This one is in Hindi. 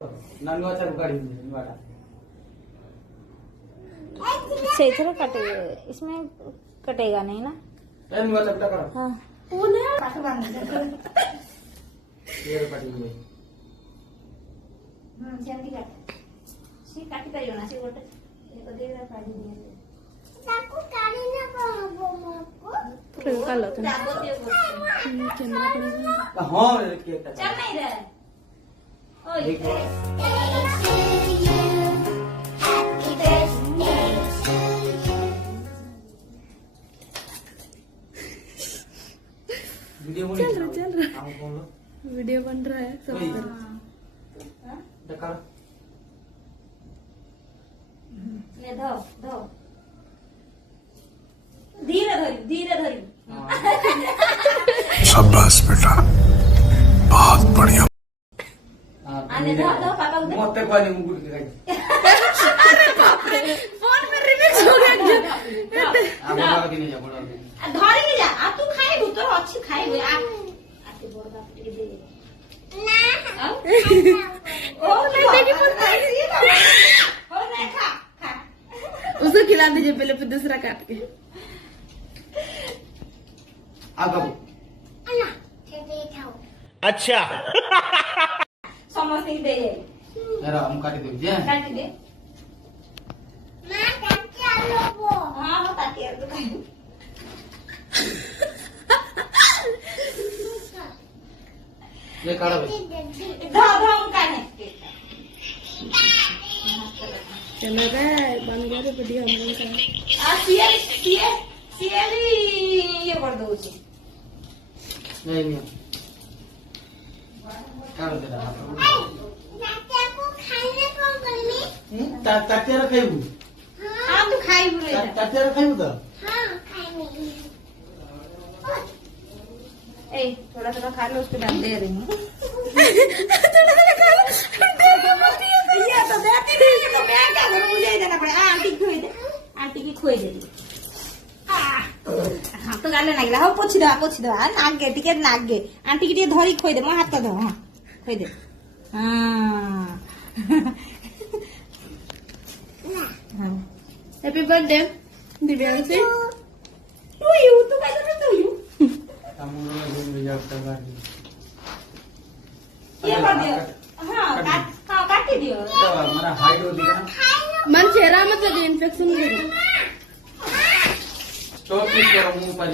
सही तरह कटेगा, इसमें कटेगा नहीं ना। हाँ काटी पारियो ना से गोटे एको देरा पाडी दिए ताको काडी ना पाबो मको कालो तो कैमरा पड़ेगा। हां चल नहीं रे ओए हैप्पी बर्थडे वीडियो चल रहा वीडियो बन रहा है सब देखा ले धो धो धीरे धरी शाबाश बेटा बहुत बढ़िया। आने धो धो पापा उधर मत कोई नहीं मुकुट के अरे बाप रे फोन में रिमिक्स हो गया आ बड़ा दिन जा बड़ा दिन धरी के जा आ तू खाए तो अच्छी खाए आ आके बड़ बाप के दे ना ओ बेटी पुत ये हो ना खा उसको खिला दीजिए पहले, फिर दूसरा काट के। अच्छा समझ नहीं दे जरा हम काट दे जे काट दे मां काट लो वो हां वो काट दे ये काट दे धो धो काने चलो रे बन गया रे बढ़िया हम लोग का। आ सीएल ये कर दो जी नहीं काट दे रहा तात्या को खाने कौन करनी तात्या रखाइबू हां तू खाई बुरे तात्या रखाइबू तो हां खाने ए थोड़ा थोड़ा खा लो, उसके बाद दे रही हूँ थोड़ा थोड़ा खा लो ये तो देती नहीं तो मैं क्या करूँ, मुझे ही देना पड़ेगा। आंटी खोई दे, आंटी की खोई दे दी। हाँ तो गाले ना गिला हो पोछ दो नाक गे टिके नाक गे आंटी की धरी खोई दे, मैं हाथ का दो हाँ खोई दे हाँ हैप्पी बर्थडे दिव्यांशी। तू कैसे तू ये कर दियो हाँ काट दियो मेरा हाइट हो दिया मन चेहरा मतलब इन्फेक्शन हो गया तो किस करो मुंह पर